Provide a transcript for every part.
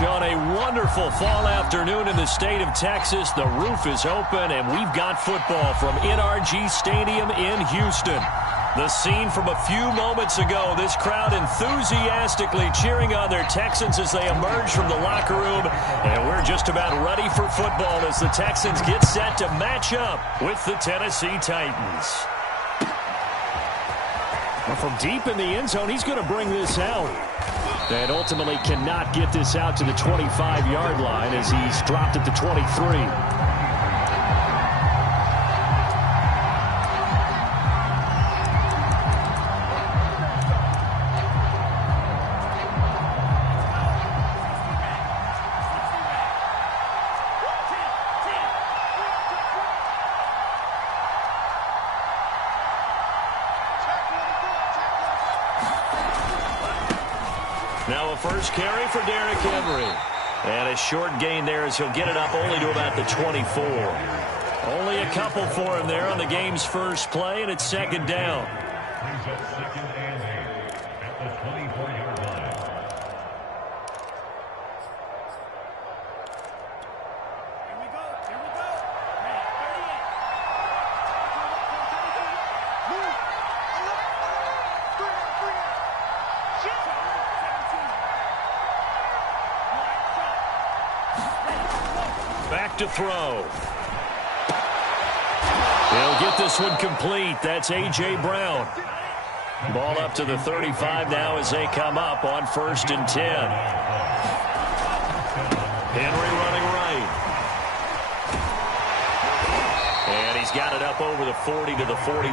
On a wonderful fall afternoon in the state of Texas, the roof is open, and we've got football from NRG Stadium in Houston. The scene from a few moments ago, this crowd enthusiastically cheering on their Texans as they emerge from the locker room. And we're just about ready for football as the Texans get set to match up with the Tennessee Titans. From deep in the end zone, he's going to bring this out. And ultimately cannot get this out to the 25-yard line as he's dropped at the 23. Now a first carry for Derrick Henry. And a short gain there as he'll get it up only to about the 24. Only a couple for him there on the game's first play, and it's second down. Second and 8 at the 24-yard line. Here we go. Back to throw. He'll get this one complete. That's A.J. Brown. Ball up to the 35 now as they come up on 1st and 10. Henry running right. And he's got it up over the 40 to the 41.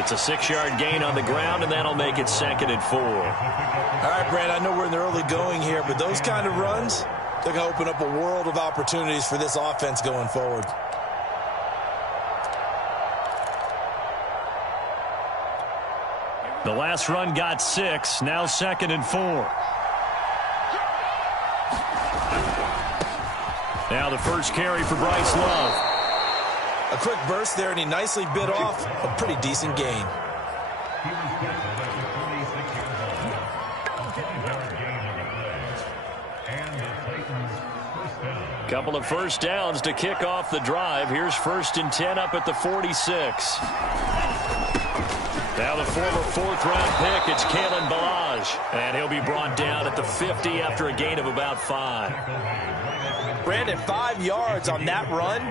It's a 6-yard gain on the ground, and that'll make it 2nd and 4. All right, Brad, I know we're in the early going here, but those kind of runs, they're going to open up a world of opportunities for this offense going forward. The last run got 6. Now 2nd and 4. Now the first carry for Bryce Love. A quick burst there, and he nicely bit off a pretty decent gain. Couple of first downs to kick off the drive. Here's 1st and 10 up at the 46. Now the former 4th-round pick, it's Kalen Ballage. And he'll be brought down at the 50 after a gain of about 5. Brandon, 5 yards on that run.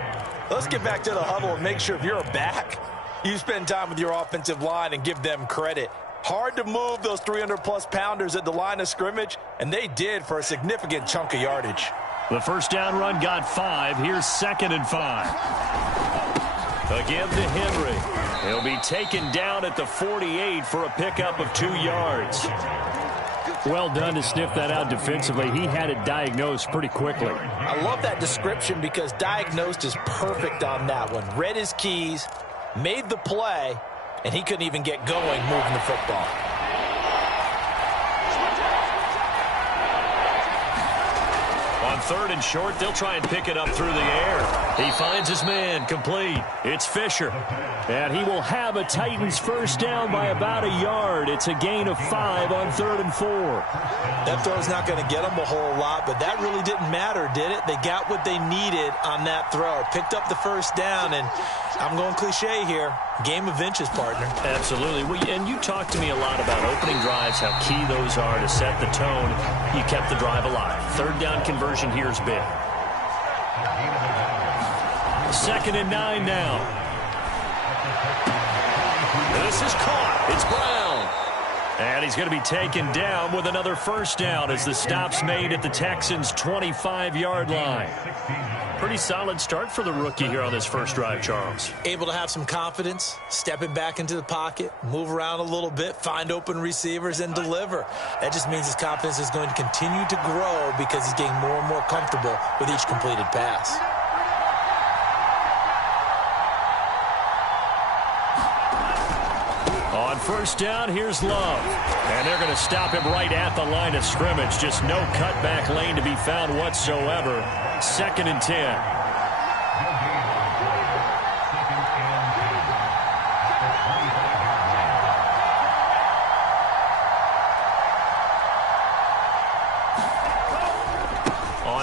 Let's get back to the huddle and make sure if you're a back, you spend time with your offensive line and give them credit. Hard to move those 300-plus pounders at the line of scrimmage, and they did for a significant chunk of yardage. The first down run got 5. Here's 2nd and 5. Again to Henry. He'll be taken down at the 48 for a pickup of 2 yards. Well done to sniff that out defensively. He had it diagnosed pretty quickly. I love that description because diagnosed is perfect on that one. Read his keys, made the play, and he couldn't even get going moving the football. On 3rd and short, they'll try and pick it up through the air. He finds his man, complete. It's Fisher. And he will have a Titans first down by about a yard. It's a gain of 5 on 3rd and 4. That throw's not going to get them a whole lot, but that really didn't matter, did it? They got what they needed on that throw. Picked up the first down, and I'm going cliche here. Game of inches, partner. Absolutely. And you talked to me a lot about opening drives, how key those are to set the tone. You kept the drive alive. 3rd down conversion here is big. 2nd and 9 now. This is caught. It's Brown. And he's going to be taken down with another first down as the stop's made at the Texans' 25-yard line. Pretty solid start for the rookie here on this first drive, Charles. Able to have some confidence, stepping back into the pocket, move around a little bit, find open receivers, and deliver. That just means his confidence is going to continue to grow because he's getting more and more comfortable with each completed pass. On first down, here's Love. And they're going to stop him right at the line of scrimmage. Just no cutback lane to be found whatsoever. 2nd and 10.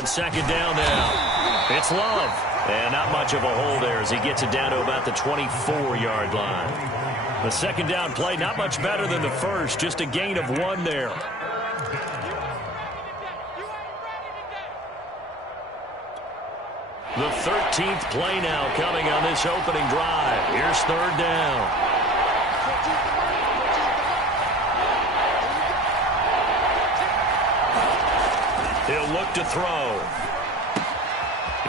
On second down now, it's Love. And not much of a hole there as he gets it down to about the 24-yard line. The second down play, not much better than the first, just a gain of 1 there. The 13th play now coming on this opening drive. Here's third down. He'll look to throw.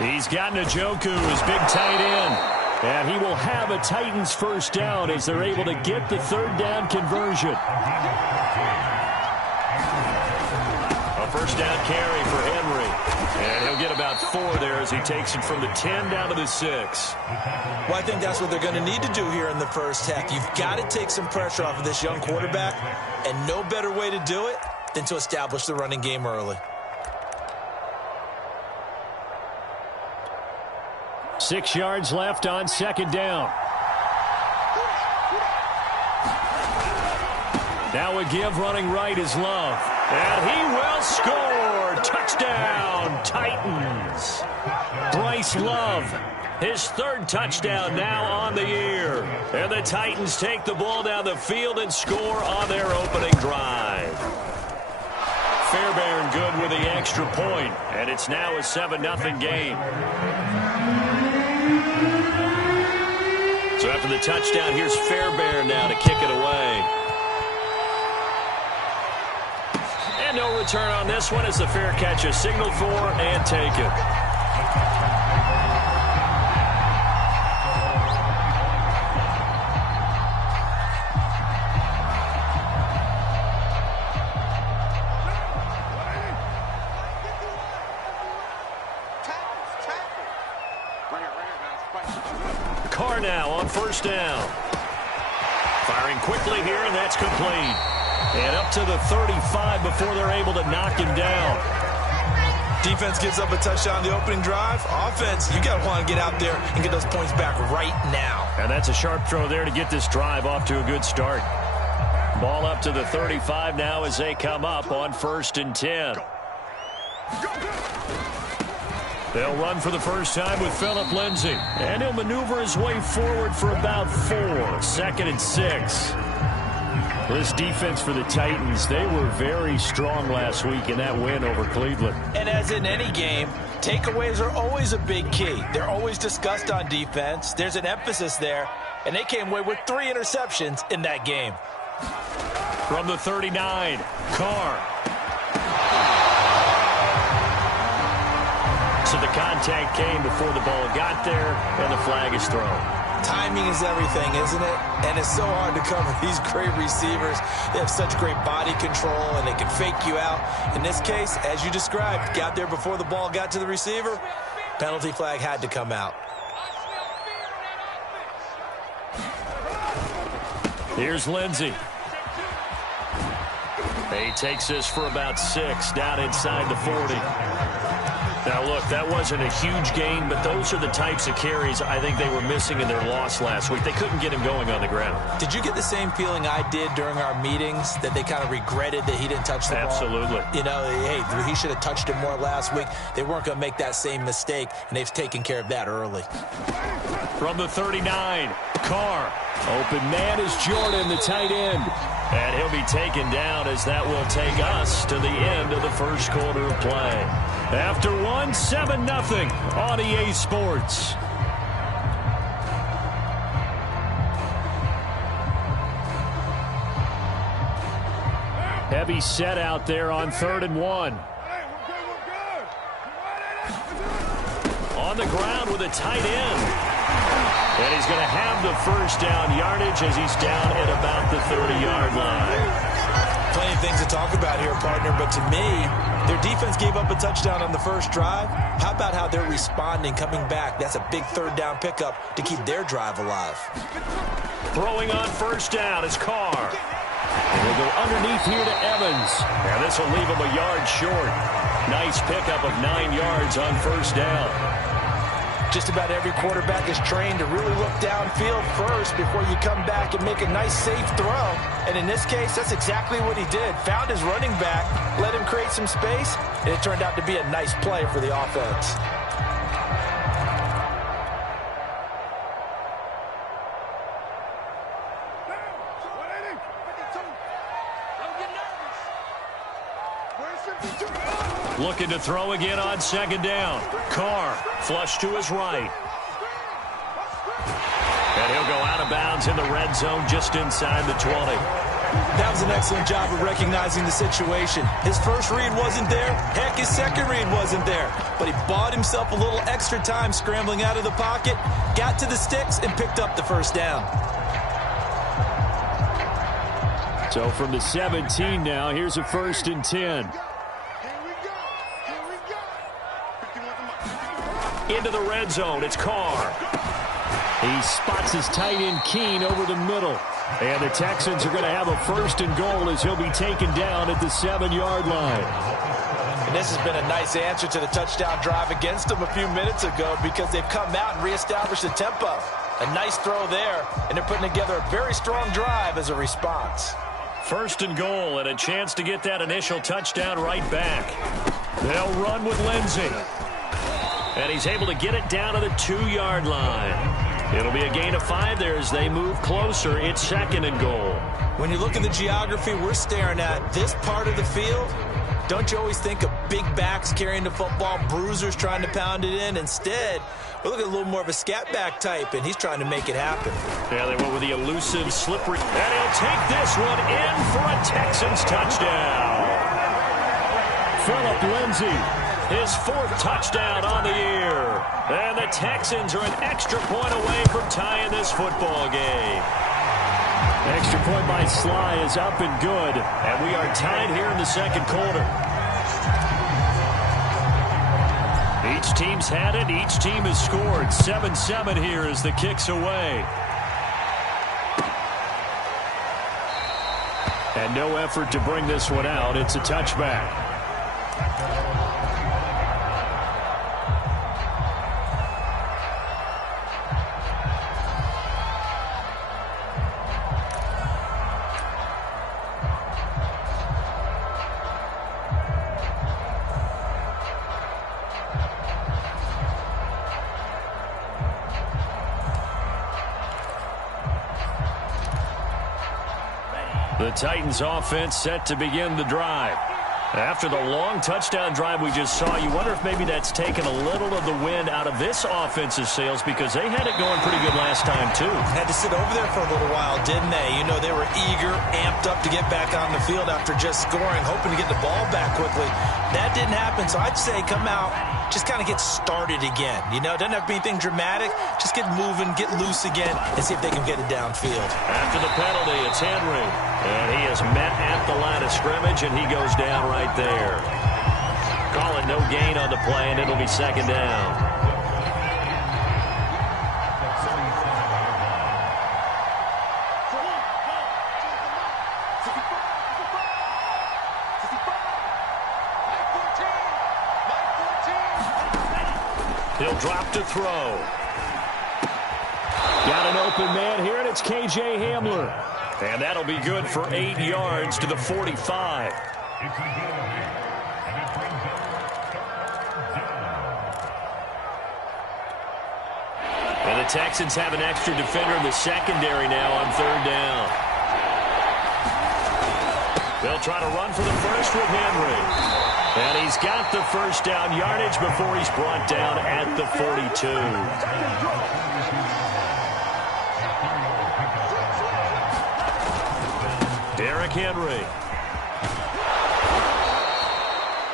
He's got Njoku, his big tight end. And he will have a Titans first down as they're able to get the third down conversion. A first down carry for Henry. And he'll get about 4 there as he takes it from the 10 down to the 6. Well, I think that's what they're going to need to do here in the first half. You've got to take some pressure off of this young quarterback, and no better way to do it than to establish the running game early. 6 yards left on second down. Now a give running right is Love. And he will score. Touchdown, Titans. Bryce Love, his 3rd touchdown now on the year. And the Titans take the ball down the field and score on their opening drive. Fairbairn good with the extra point, and it's now a 7-0 game. So after the touchdown, here's Fairbairn now to kick it away. And no return on this one as the fair catch is signaled for and taken. Carr now on first down. Firing quickly here, and that's complete. And up to the 35 before they're able to knock him down. Defense gives up a touchdown on the opening drive. Offense, you got to want to get out there and get those points back right now. And that's a sharp throw there to get this drive off to a good start. Ball up to the 35 now as they come up on 1st and 10. They'll run for the first time with Phillip Lindsay. And he'll maneuver his way forward for about 4. 2nd and 6. This defense for the Titans, they were very strong last week in that win over Cleveland. And as in any game, takeaways are always a big key. They're always discussed on defense. There's an emphasis there. And they came away with 3 interceptions in that game. From the 39, Carr. So the contact came before the ball got there, and the flag is thrown. Timing is everything, isn't it? And it's so hard to cover these great receivers. They have such great body control, and they can fake you out. In this case, as you described, got there before the ball got to the receiver. Penalty flag had to come out. Here's Lindsay. He takes this for about 6 down inside the 40. Now, look, that wasn't a huge gain, but those are the types of carries I think they were missing in their loss last week. They couldn't get him going on the ground. Did you get the same feeling I did during our meetings, that they kind of regretted that he didn't touch the ball? Absolutely. You know, hey, he should have touched it more last week. They weren't going to make that same mistake, and they've taken care of that early. From the 39, Carr. Open man is Jordan, the tight end. And he'll be taken down as that will take us to the end of the first quarter of play. After 7-0 on EA Sports. Heavy set out there on 3rd and 1. On the ground with a tight end. And he's going to have the first down yardage as he's down at about the 30-yard line. Plenty of things to talk about here, partner, but to me, their defense gave up a touchdown on the first drive. How about how they're responding, coming back? That's a big 3rd down pickup to keep their drive alive. Throwing on first down is Carr. And they'll go underneath here to Evans. And this will leave him a yard short. Nice pickup of 9 yards on first down. Just about every quarterback is trained to really look downfield first before you come back and make a nice, safe throw. And in this case, that's exactly what he did. Found his running back, let him create some space, and it turned out to be a nice play for the offense. Looking to throw again on second down. Carr, flush to his right. And he'll go out of bounds in the red zone just inside the 20. That was an excellent job of recognizing the situation. His first read wasn't there. Heck, his second read wasn't there. But he bought himself a little extra time scrambling out of the pocket, got to the sticks, and picked up the first down. So from the 17 now, here's a 1st and 10. Into the red zone, it's Carr. He spots his tight end Keene over the middle. And the Texans are going to have a 1st and goal as he'll be taken down at the 7-yard line. And this has been a nice answer to the touchdown drive against them a few minutes ago because they've come out and reestablished the tempo. A nice throw there, and they're putting together a very strong drive as a response. 1st and goal and a chance to get that initial touchdown right back. They'll run with Lindsey. And he's able to get it down to the 2-yard line. It'll be a gain of 5 there as they move closer. It's 2nd and goal. When you look at the geography we're staring at, this part of the field, don't you always think of big backs carrying the football, bruisers trying to pound it in? Instead, we're looking at a little more of a scat back type, and he's trying to make it happen. Yeah, they went with the elusive, slippery. And he'll take this one in for a Texans touchdown. Phillip Lindsay. His 4th touchdown on the year. And the Texans are an extra point away from tying this football game. Extra point by Sly is up and good. And we are tied here in the 2nd quarter. Each team's had it. Each team has scored. 7-7 here as the kick's away. And no effort to bring this one out. It's a touchback. The Titans offense set to begin the drive. After the long touchdown drive we just saw, you wonder if maybe that's taken a little of the wind out of this offensive sails because they had it going pretty good last time too. Had to sit over there for a little while, didn't they? You know, they were eager, amped up to get back on the field after just scoring, hoping to get the ball back quickly. That didn't happen, so I'd say come out, just kind of get started again. You know, doesn't have to be anything dramatic. Just get moving, get loose again, and see if they can get it downfield. After the penalty, it's Henry. And he is met at the line of scrimmage, and he goes down right there. Call it no gain on the play, and it'll be 2nd down. He'll drop to throw. Got an open man here, and it's K.J. Hamler. And that'll be good for 8 yards to the 45. And the Texans have an extra defender in the secondary now on 3rd down. They'll try to run for the first with Henry. And he's got the 1st down yardage before he's brought down at the 42. Derrick Henry.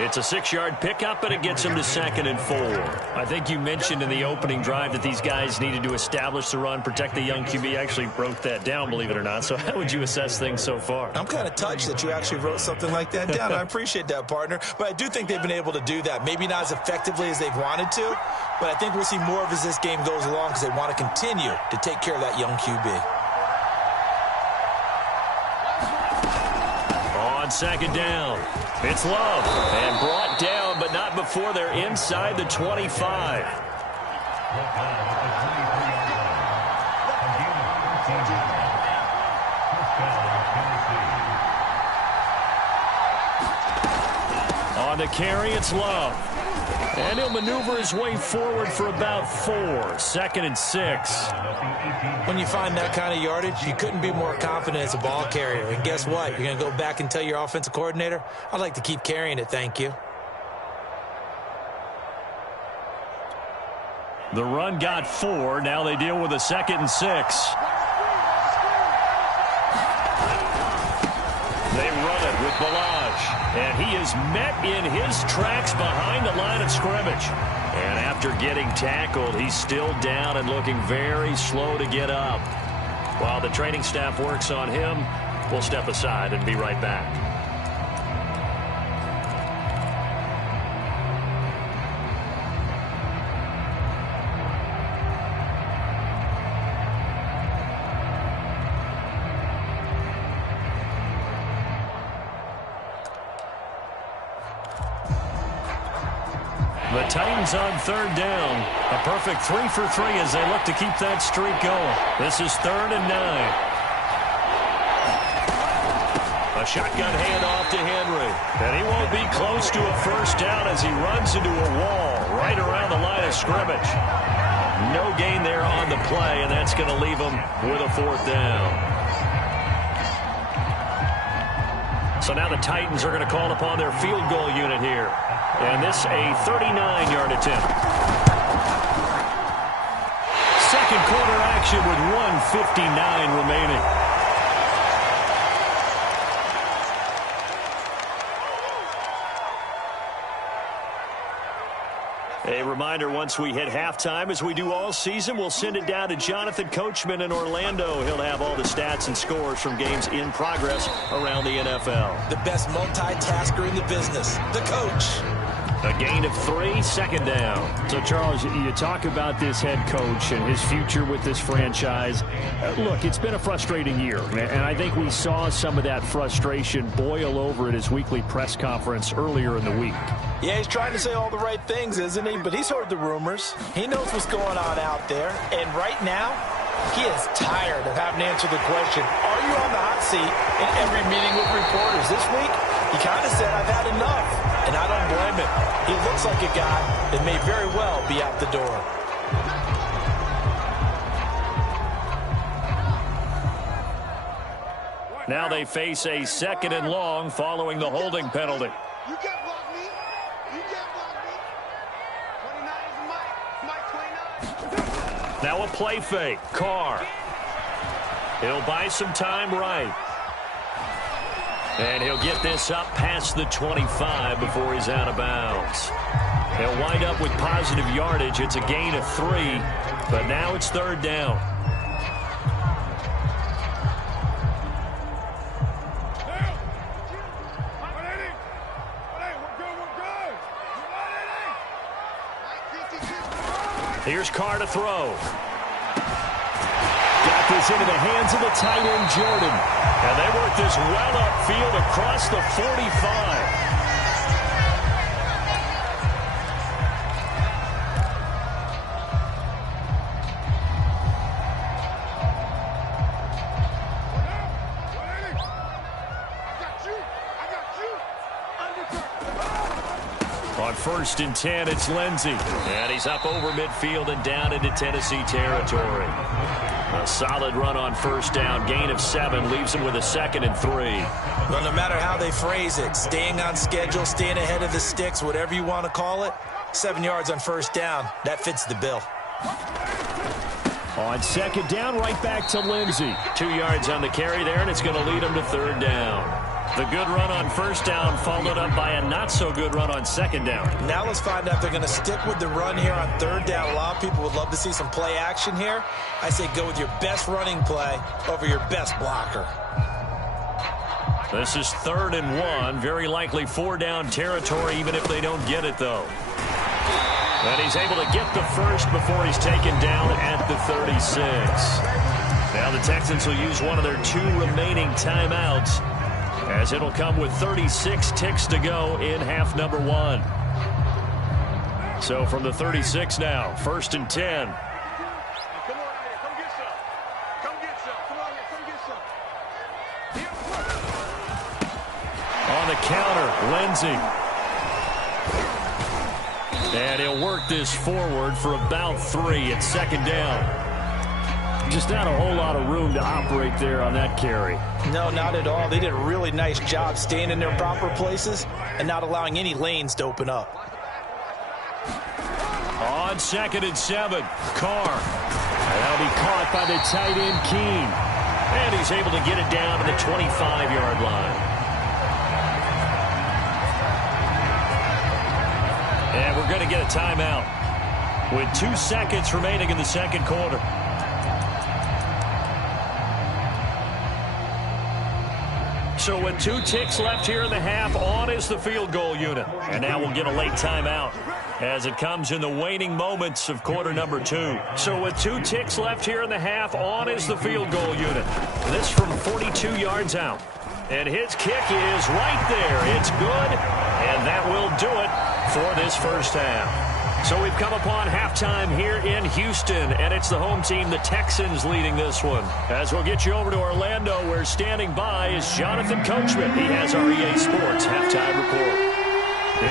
It's a 6-yard pickup, but it gets him to 2nd and 4. I think you mentioned in the opening drive that these guys needed to establish the run, protect the young QB. I actually wrote that down, believe it or not. So how would you assess things so far? I'm kind of touched that you actually wrote something like that down. I appreciate that, partner. But I do think they've been able to do that. Maybe not as effectively as they've wanted to, but I think we'll see more of as this game goes along because they want to continue to take care of that young QB. On 2nd down, it's Love, and brought down, but not before they're inside the 25. On the carry, it's Love. And he'll maneuver his way forward for about 4. 2nd and 6. When you find that kind of yardage, you couldn't be more confident as a ball carrier. And guess what? You're going to go back and tell your offensive coordinator, I'd like to keep carrying it, thank you. The run got 4. Now they deal with a 2nd and 6. They run it with Balaj. And he is met in his tracks behind the line of scrimmage. And after getting tackled, he's still down and looking very slow to get up. While the training staff works on him, we'll step aside and be right back. The Titans on 3rd down. A perfect 3 for 3 as they look to keep that streak going. This is 3rd and 9. A shotgun handoff to Henry. And he won't be close to a first down as he runs into a wall right around the line of scrimmage. No gain there on the play, and that's going to leave him with a 4th down. So now the Titans are going to call upon their field goal unit here. And this a 39-yard attempt. Second quarter action with 1:59 remaining. A reminder, once we hit halftime, as we do all season, we'll send it down to Jonathan Coachman in Orlando. He'll have all the stats and scores from games in progress around the NFL. The best multitasker in the business, the coach. A gain of 3, 2nd down. So, Charles, you talk about this head coach and his future with this franchise. Look, it's been a frustrating year, and I think we saw some of that frustration boil over at his weekly press conference earlier in the week. Yeah, he's trying to say all the right things, isn't he? But he's heard the rumors. He knows what's going on out there. And right now, he is tired of having to answer the question, are you on the hot seat in every meeting with reporters? This week, he kind of said, I've had enough. And I don't blame him. He looks like a guy that may very well be out the door. Now they face a 2nd and long following the holding penalty. You can't block me. You can't block me. 29 is Mike. Mike 29. Now a play fake. Carr. He'll buy some time right. And he'll get this up past the 25 before he's out of bounds. He'll wind up with positive yardage. It's a gain of 3, but now it's 3rd down. Here's Carr to throw. Got this into the hands of the tight end, Jordan. And they work this well upfield across the 45. On 1st and 10, it's Lindsey. And he's up over midfield and down into Tennessee territory. A solid run on 1st down. Gain of 7 leaves him with a 2nd and 3. Well, no matter how they phrase it, staying on schedule, staying ahead of the sticks, whatever you want to call it, 7 yards on 1st down. That fits the bill. On 2nd down, right back to Lindsey. 2 yards on the carry there, and it's going to lead him to 3rd down. The good run on 1st down followed up by a not-so-good run on 2nd down. Now let's find out if they're going to stick with the run here on 3rd down. A lot of people would love to see some play action here. I say go with your best running play over your best blocker. This is 3rd and 1. Very likely 4-down territory, even if they don't get it, though. And he's able to get the first before he's taken down at the 36. Now the Texans will use one of their 2 remaining timeouts, as it'll come with 36 ticks to go in half number 1. So from the 36 now, 1st and 10. Come on out here. Come get some. Come get some. Come on here. Come get some. On the counter, Lindsey. And he'll work this forward for about 3 at 2nd down. Just not a whole lot of room to operate there on that carry. No, not at all. They did a really nice job staying in their proper places and not allowing any lanes to open up. On 2nd and 7, Carr. And that'll be caught by the tight end, Keene. And he's able to get it down to the 25-yard line. And we're going to get a timeout with 2 seconds remaining in the second quarter. So with 2 ticks left here in the half, on is the field goal unit. And now we'll get a late timeout as it comes in the waning moments of quarter number 2. So with 2 ticks left here in the half, on is the field goal unit. This from 42 yards out. And his kick is right there. It's good, and that will do it for this first half. So we've come upon halftime here in Houston, and it's the home team, the Texans, leading this one. As we'll get you over to Orlando, where standing by is Jonathan Coachman. He has our EA Sports halftime report.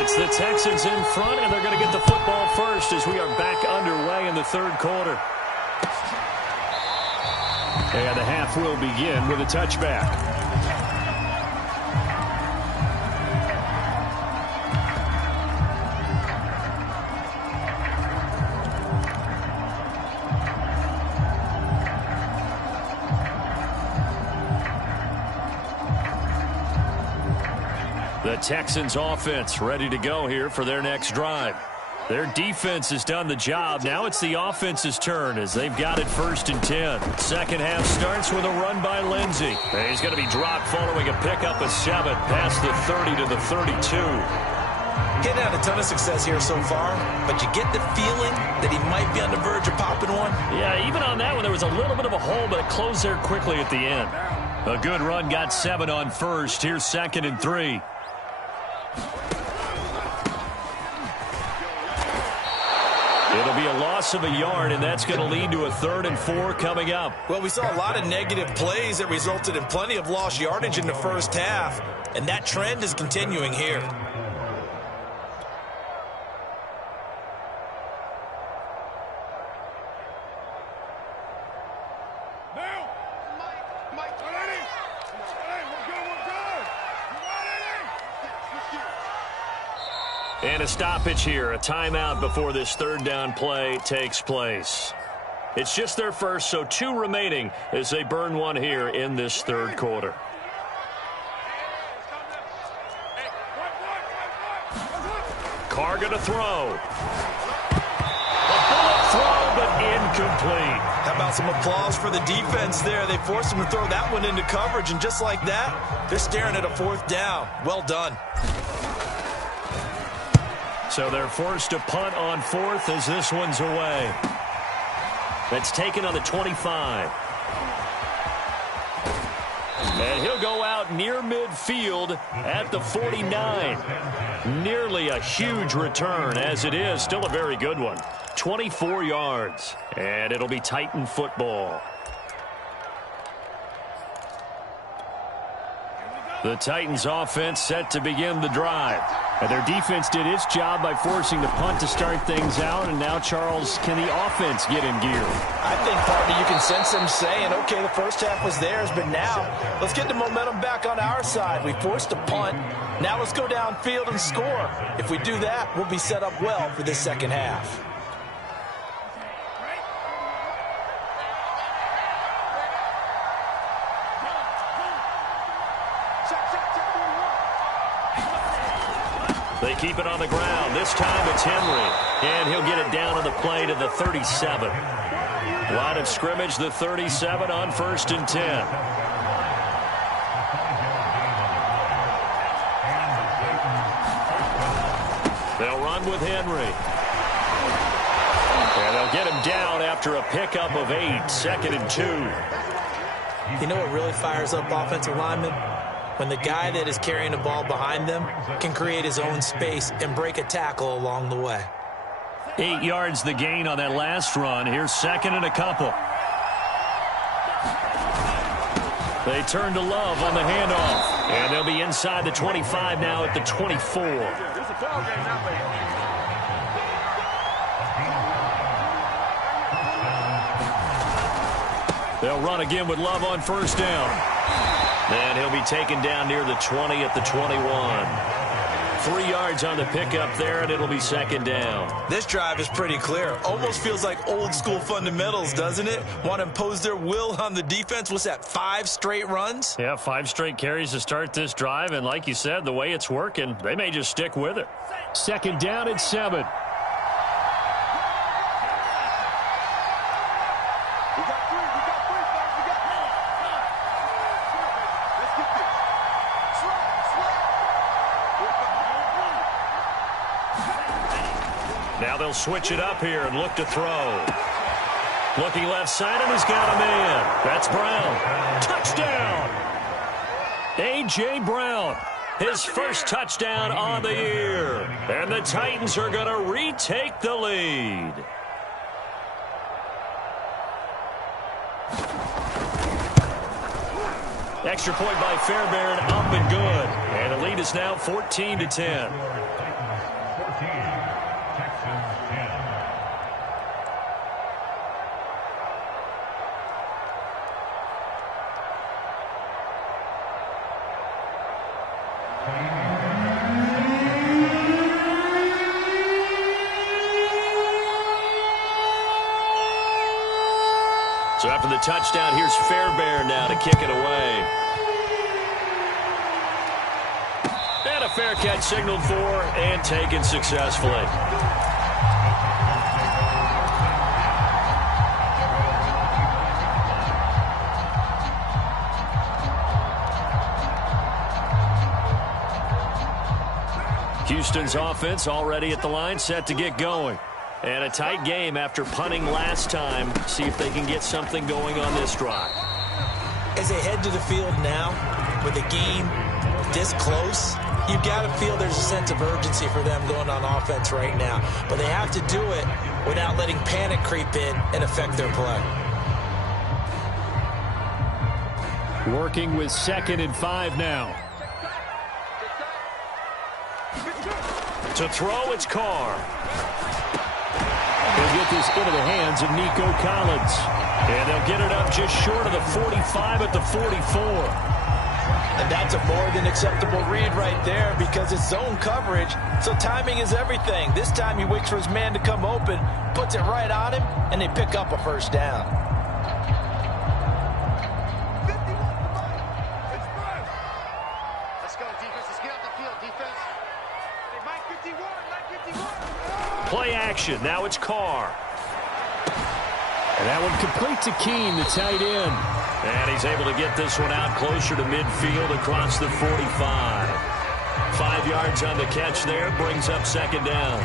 It's the Texans in front, and they're going to get the football first as we are back underway in the third quarter. And the half will begin with a touchback. The Texans offense ready to go here for their next drive. Their defense has done the job. Now it's the offense's turn as they've got it 1st and 10. Second half starts with a run by Lindsey. He's going to be dropped following a pickup of 7 past the 30 to the 32. Getting had a ton of success here so far, but you get the feeling that he might be on the verge of popping one. Yeah, even on that one, there was a little bit of a hole, but it closed there quickly at the end. A good run got 7 on first. Here's 2nd and 3. It'll be a loss of a yard, and that's going to lead to a 3rd and 4 coming up. Well, we saw a lot of negative plays that resulted in plenty of lost yardage in the first half, and that trend is continuing here. And a stoppage here, a timeout before this 3rd down play takes place. It's just their first, so 2 remaining as they burn one here in this 3rd quarter. Carr going to throw. A bullet throw, but incomplete. How about some applause for the defense there? They forced him to throw that one into coverage, and just like that, they're staring at a 4th down. Well done. So they're forced to punt on 4th as this one's away. That's taken on the 25. And he'll go out near midfield at the 49. Nearly a huge return, as it is. Still a very good one. 24 yards. And it'll be Titan football. The Titans offense set to begin the drive. And their defense did its job by forcing the punt to start things out. And now, Charles, can the offense get in gear? I think partly you can sense them saying, okay, the first half was theirs, but now let's get the momentum back on our side. We forced a punt. Now let's go downfield and score. If we do that, we'll be set up well for this second half. They keep it on the ground. This time it's Henry. And he'll get it down on the play to the 37. Line of scrimmage, the 37 on 1st and 10. They'll run with Henry. And they'll get him down after a pickup of 8. 2nd and 2. You know what really fires up offensive linemen? When the guy that is carrying the ball behind them can create his own space and break a tackle along the way. 8 yards the gain on that last run. Here's second and a couple. They turn to Love on the handoff. And they'll be inside the 25 now at the 24. They'll run again with Love on first down. And he'll be taken down near the 20 at the 21. 3 yards on the pickup there, and it'll be second down. This drive is pretty clear. Almost feels like old school fundamentals, doesn't it? Want to impose their will on the defense. What's that, 5 straight runs? Yeah, 5 straight carries to start this drive, and like you said, the way it's working, they may just stick with it. Second down and 7. Now they'll switch it up here and look to throw. Looking left side, and he's got a man. That's Brown. Touchdown! A.J. Brown, his first touchdown on the year. And the Titans are going to retake the lead. Extra point by Fairbairn, up and good. And the lead is now 14-10. So after the touchdown, here's Fairbairn now to kick it away. And a fair catch signaled for and taken successfully. Houston's offense already at the line, set to get going. And a tight game after punting last time. See if they can get something going on this drive. As they head to the field now, with the game this close, you've got to feel there's a sense of urgency for them going on offense right now. But they have to do it without letting panic creep in and affect their play. Working with 2nd and 5 now. To throw, it's Carr. They'll get this into the hands of Nico Collins. And they'll get it up just short of the 45 at the 44. And that's a more than acceptable read right there because it's zone coverage, so timing is everything. This time he waits for his man to come open, puts it right on him, and they pick up a first down. Let's go, defense. Let's get off the field, defense. Hey, Mike 51, Mike 51. Play action. Now it's Carr. And that one complete to Keene, the tight end. And he's able to get this one out closer to midfield across the 45. 5 yards on the catch there, brings up second down.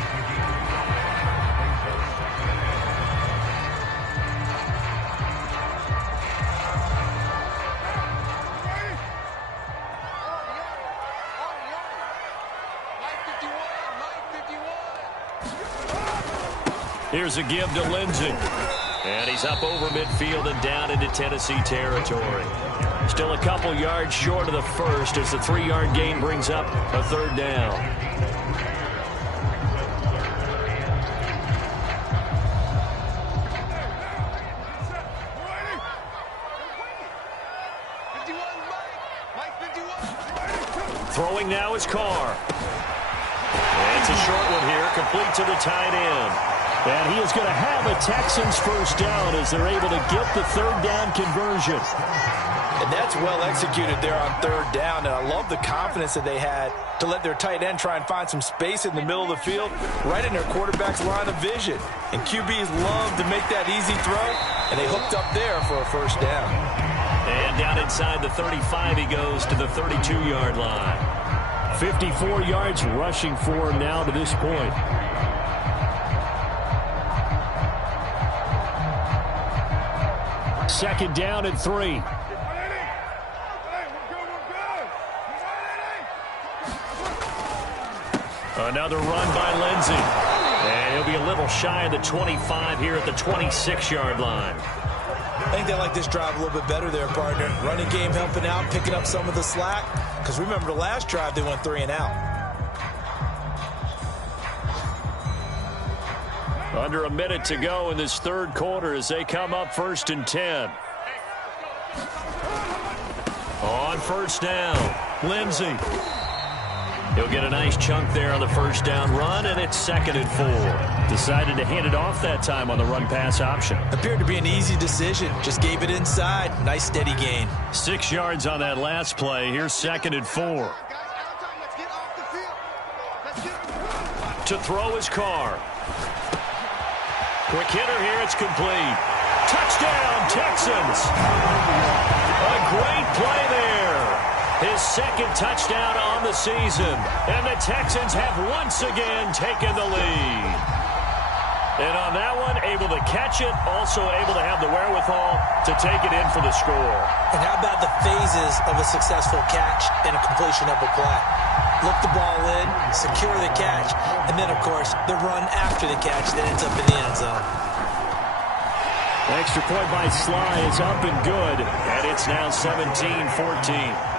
Here's a give to Lindsey. And he's up over midfield and down into Tennessee territory. Still a couple yards short of the first as the 3-yard gain brings up a third down. Throwing now is Carr. And it's a short one here, complete to the tight end. And he is going to have a Texans first down as they're able to get the third down conversion. And that's well executed there on third down. And I love the confidence that they had to let their tight end try and find some space in the middle of the field, right in their quarterback's line of vision. And QBs love to make that easy throw, and they hooked up there for a first down. And down inside the 35 he goes to the 32-yard line. 54 yards rushing for him now to this point. Second down and 3. Another run by Lindsey. And he'll be a little shy of the 25 here at the 26-yard line. I think they like this drive a little bit better there, partner. Running game helping out, picking up some of the slack. Because remember the last drive, they went 3 and out. Under a minute to go in this third quarter as they come up 1st and 10. On first down, Lindsey. He'll get a nice chunk there on the first down run, and it's 2nd and 4. Decided to hand it off that time on the run-pass option. Appeared to be an easy decision. Just gave it inside. Nice steady gain. 6 yards on that last play. Here's 2nd and 4. To throw his car. Quick hitter here. It's complete. Touchdown, Texans. A great play there. His 2nd touchdown on the season. And the Texans have once again taken the lead. And on that one, able to catch it, also able to have the wherewithal to take it in for the score. And how about the phases of a successful catch and a completion of a play? Look the ball in, secure the catch, and then, of course, the run after the catch that ends up in the end zone. Extra point by Sly is up and good, and it's now 17-14.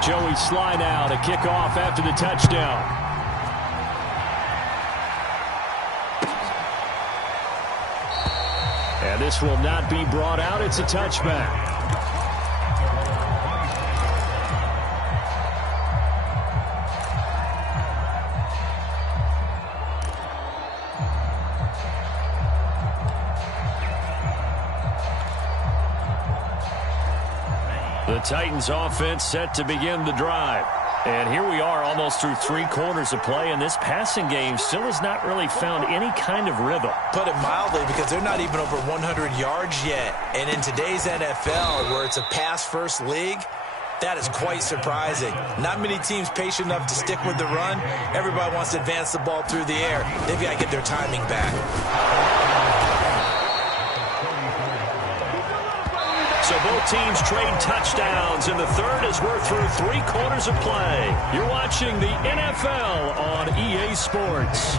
Joey Sly now to kick off after the touchdown. And this will not be brought out. It's a touchback. The Titans offense set to begin the drive. And here we are almost through 3 quarters of play, and this passing game still has not really found any kind of rhythm. Put it mildly, because they're not even over 100 yards yet. And in today's NFL, where it's a pass-first league, that is quite surprising. Not many teams patient enough to stick with the run. Everybody wants to advance the ball through the air. They've got to get their timing back. So both teams trade touchdowns in the third as we're through 3 quarters of play. You're watching the NFL on EA Sports.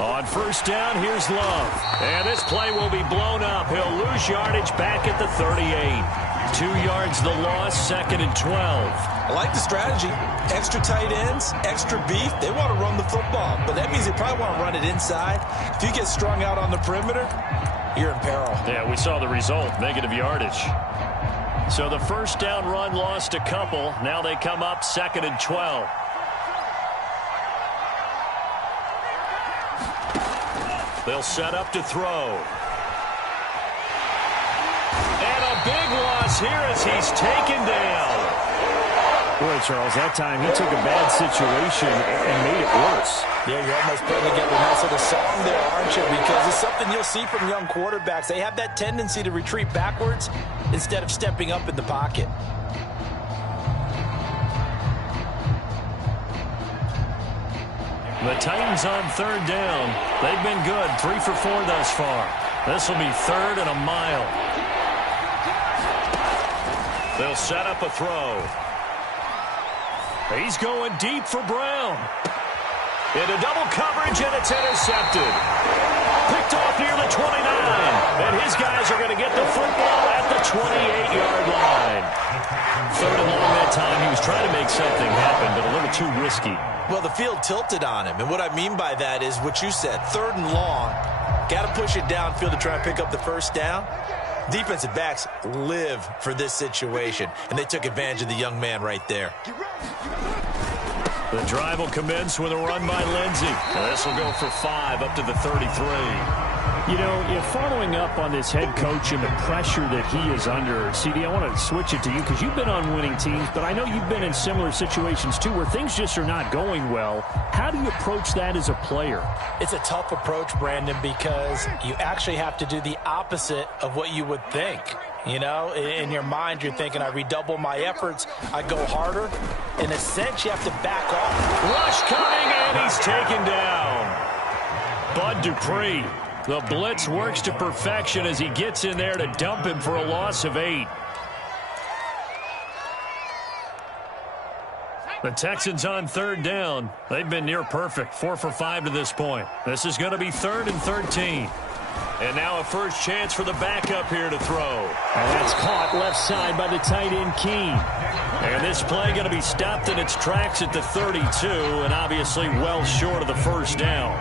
On first down, here's Love. And this play will be blown up. He'll lose yardage back at the 38. 2 yards the loss, 2nd and 12. I like the strategy. Extra tight ends, extra beef. They want to run the football, but that means they probably want to run it inside. If you get strung out on the perimeter, you're in peril. Yeah, we saw the result, negative yardage. So the first down run lost a couple. Now they come up 2nd and 12. They'll set up to throw. And a big loss here as he's taken down. Boy, Charles, that time he took a bad situation and made it worse. Yeah, you're almost putting together a nice little song there, aren't you? Because it's something you'll see from young quarterbacks. They have that tendency to retreat backwards instead of stepping up in the pocket. The Titans on third down. They've been good, 3 for 4 thus far. This will be 3rd and a mile. They'll set up a throw. He's going deep for Brown. Into double coverage, and it's intercepted. Picked off near the 29. And his guys are going to get the football at the 28-yard line. 3rd and long that time. He was trying to make something happen, but a little too risky. Well, the field tilted on him, and what I mean by that is what you said, 3rd and long. Got to push it downfield to try and pick up the first down. Defensive backs live for this situation, and they took advantage of the young man right there. The drive will commence with a run by Lindsey. This will go for 5 up to the 33. You know, following up on this head coach and the pressure that he is under, CD, I want to switch it to you because you've been on winning teams, but I know you've been in similar situations too where things just are not going well. How do you approach that as a player? It's a tough approach, Brandon, because you actually have to do the opposite of what you would think. You know, in your mind, you're thinking, I redouble my efforts, I go harder. In a sense, you have to back off. Rush coming, and he's taken down. Bud Dupree. The blitz works to perfection as he gets in there to dump him for a loss of 8. The Texans on 3rd down. They've been near perfect, 4 for 5 to this point. This is going to be 3rd and 13. And now a first chance for the backup here to throw. And that's caught left side by the tight end, Keene. And this play going to be stopped in its tracks at the 32, and obviously well short of the first down.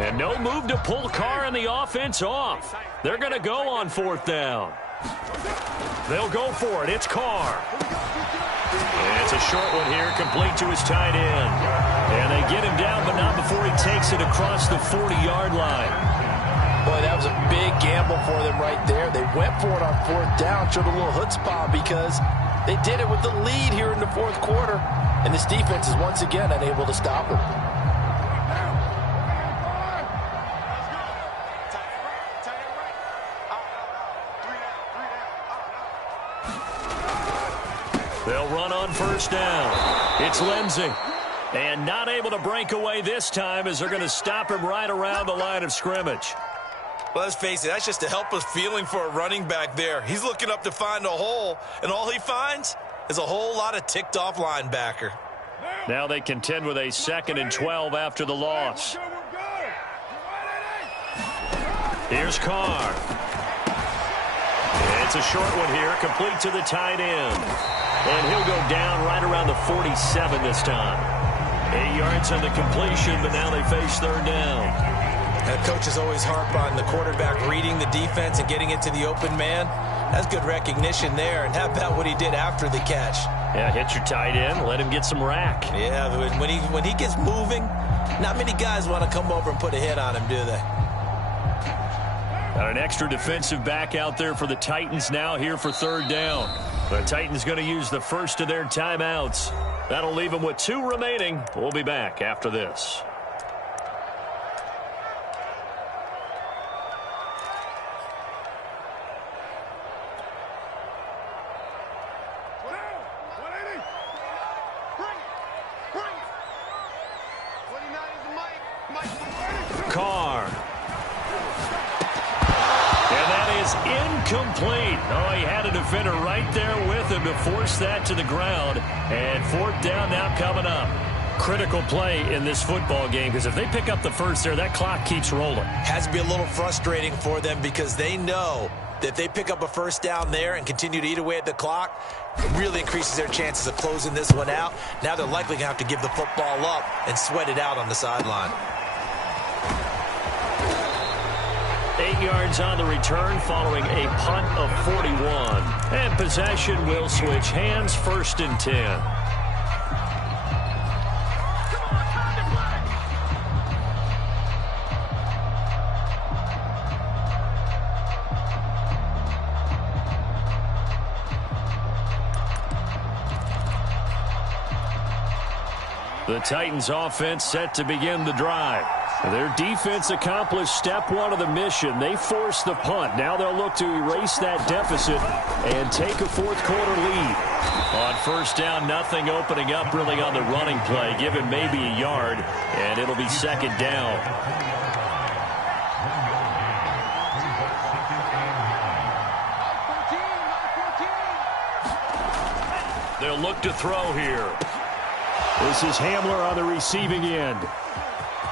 And no move to pull Carr and the offense off. They're going to go on 4th down. They'll go for it. It's Carr. And it's a short one here, complete to his tight end. And they get him down, but not before he takes it across the 40-yard line. Boy, that was a big gamble for them right there. They went for it on 4th down, showed a little chutzpah because they did it with the lead here in the 4th quarter. And this defense is once again unable to stop them. They'll run on 1st down. It's Lindsey. And not able to break away this time as they're going to stop him right around the line of scrimmage. Well, let's face it, that's just a helpless feeling for a running back there. He's looking up to find a hole, and all he finds is a whole lot of ticked-off linebacker. Now they contend with a 2nd and 12 after the loss. Here's Carr. It's a short one here, complete to the tight end. And he'll go down right around the 47 this time. 8 yards on the completion, but now they face 3rd down. That coach is always harp on the quarterback reading the defense and getting it to the open man. That's good recognition there. And how about what he did after the catch? Yeah, hit your tight end, let him get some rack. Yeah, when he gets moving, not many guys want to come over and put a hit on him, do they? Got an extra defensive back out there for the Titans now here for 3rd down. The Titans going to use the first of their timeouts. That'll leave them with 2 remaining. We'll be back after this. Carr. And that is incomplete. Oh, he had a defender right there with him to force that to the ground. And 4th down now coming up. Critical play in this football game because if they pick up the first there, that clock keeps rolling. Has to be a little frustrating for them because they know that if they pick up a first down there and continue to eat away at the clock, it really increases their chances of closing this one out. Now they're likely going to have to give the football up and sweat it out on the sideline. 8 yards on the return following a punt of 41. And possession will switch hands, 1st and 10. The Titans offense set to begin the drive. Their defense accomplished step 1 of the mission. They forced the punt. Now they'll look to erase that deficit and take a 4th quarter lead. On 1st down, nothing opening up really on the running play. Give him maybe a yard, and it'll be 2nd down. They'll look to throw here. This is Hamler on the receiving end.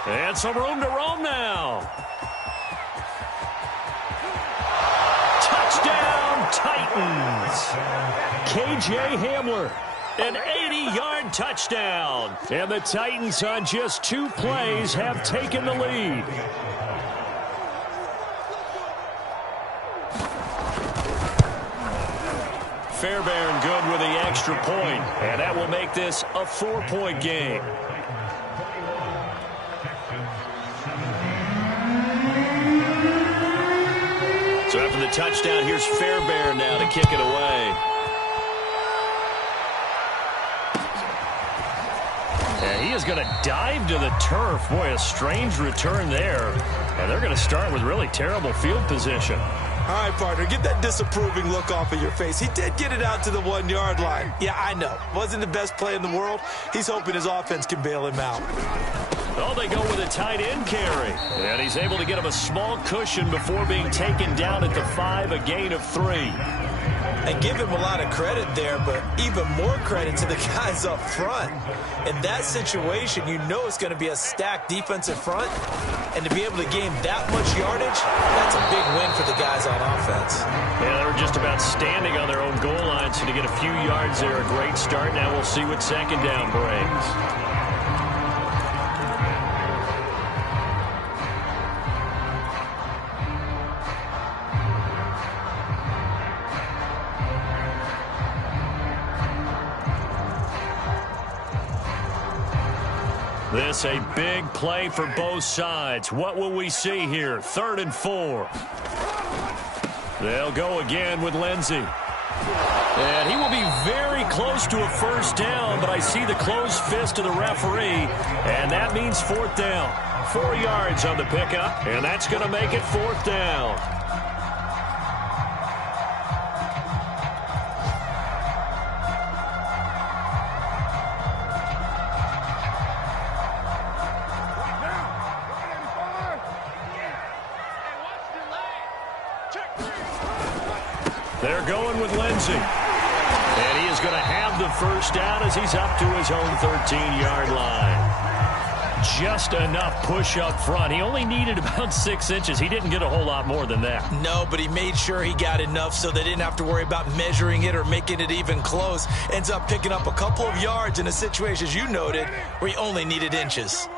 And some room to roam now. Touchdown, Titans. K.J. Hamler. An 80-yard touchdown. And the Titans on just 2 plays have taken the lead. Fairbairn good with the extra point, and that will make this a 4-point game. So after the touchdown, here's Fairbairn now to kick it away. And he is going to dive to the turf. Boy, a strange return there. And they're going to start with really terrible field position. All right, partner, get that disapproving look off of your face. He did get it out to the 1-yard line. Yeah, I know. Wasn't the best play in the world. He's hoping his offense can bail him out. Oh, they go with a tight end carry. And he's able to get him a small cushion before being taken down at the 5, a gain of 3. And give him a lot of credit there, but even more credit to the guys up front. In that situation, you know it's going to be a stacked defensive front. And to be able to gain that much yardage, that's a big win for the guys on offense. Yeah, they were just about standing on their own goal line, so to get a few yards there, a great start. Now we'll see what second down brings. This a big play for both sides. What will we see here? 3rd and 4. They'll go again with Lindsey. And he will be very close to a first down, but I see the closed fist of the referee, and that means 4th down. 4 yards on the pickup, and that's going to make it 4th down. They're going with Lindsey. And he is going to have the first down as he's up to his own 13-yard line. Just enough push up front. He only needed about 6 inches. He didn't get a whole lot more than that. No, but he made sure he got enough so they didn't have to worry about measuring it or making it even close. Ends up picking up a couple of yards in a situation, as you noted, where he only needed inches.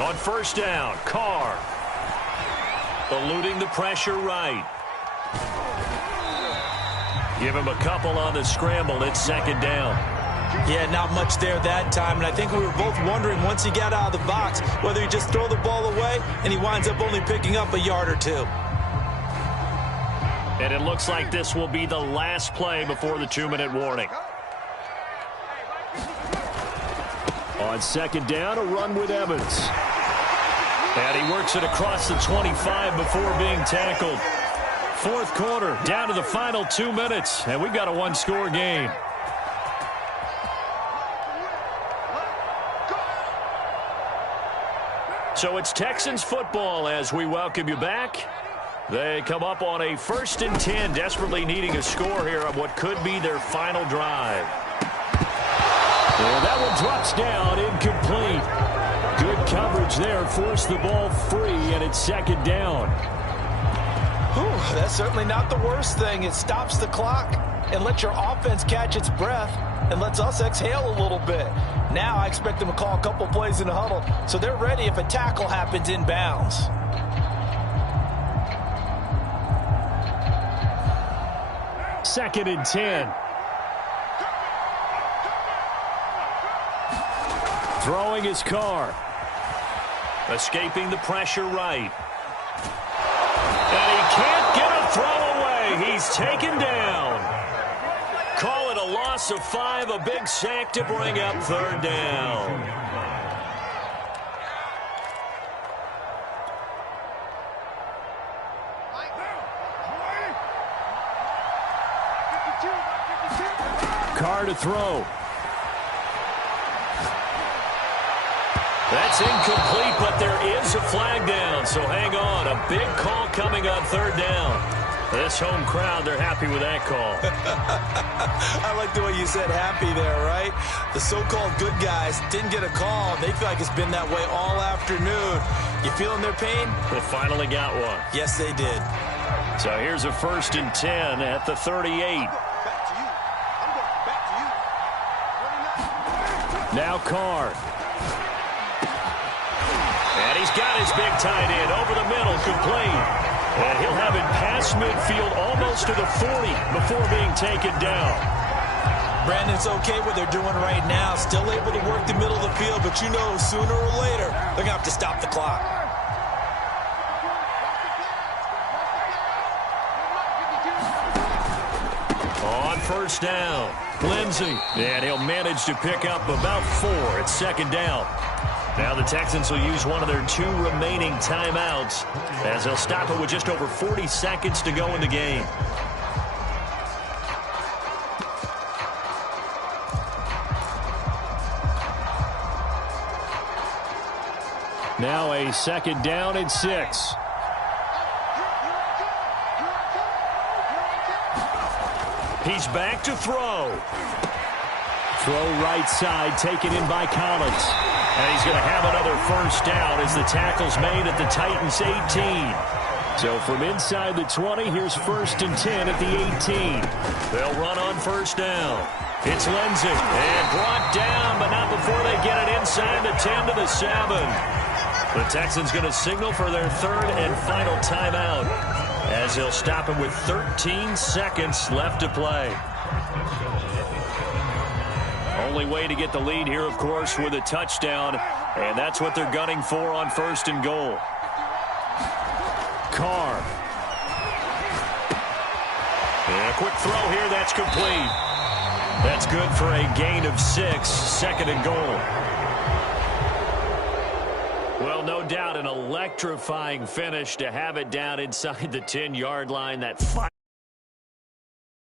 On first down, Carr. Eluding the pressure right. Give him a couple on the scramble. It's 2nd down. Yeah, not much there that time. And I think we were both wondering once he got out of the box whether he just throw the ball away and he winds up only picking up a yard or 2. And it looks like this will be the last play before the 2-minute warning. On 2nd down, a run with Evans. And he works it across the 25 before being tackled. 4th quarter, down to the final 2 minutes, and we've got a 1-score game. So it's Texans football as we welcome you back. They come up on a 1st and 10, desperately needing a score here on what could be their final drive. And that one drops down, incomplete. Good coverage there, forced the ball free, and it's 2nd down. Whew, that's certainly not the worst thing. It stops the clock and lets your offense catch its breath and lets us exhale a little bit. Now I expect them to call a couple plays in the huddle, so they're ready if a tackle happens inbounds. Second and 10. Throwing his Carr. Escaping the pressure right. And he can't get a throw away. He's taken down. Call it a loss of 5, a big sack to bring up 3rd down. Carr to throw. That's incomplete, but there is a flag down, so hang on. A big call coming on 3rd down. This home crowd, they're happy with that call. I like the way you said happy there, right? The so-called good guys didn't get a call. They feel like it's been that way all afternoon. You feeling their pain? They finally got one. Yes, they did. So here's a 1st and 10 at the 38. Now Carr. And he's got his big tight end over the middle, complete. And he'll have it past midfield almost to the 40 before being taken down. Brandon, it's okay what they're doing right now. Still able to work the middle of the field, but you know sooner or later they're going to have to stop the clock. On first down, Lindsey. And he'll manage to pick up about 4 at second down. Now the Texans will use one of their 2 remaining timeouts as they'll stop it with just over 40 seconds to go in the game. Now a second down and 6. He's back to throw. Throw right side, taken in by Collins. And he's going to have another first down as the tackle's made at the Titans' 18. So from inside the 20, here's 1st and 10 at the 18. They'll run on first down. It's Lindsey. And brought down, but not before they get it inside the 10 to the 7. The Texans going to signal for their 3rd and final timeout as they'll stop him with 13 seconds left to play. Only way to get the lead here, of course, with a touchdown, and that's what they're gunning for on 1st and goal. Carr. And a quick throw here, that's complete. That's good for a gain of 6, 2nd and goal. Well, no doubt an electrifying finish to have it down inside the 10-yard line. That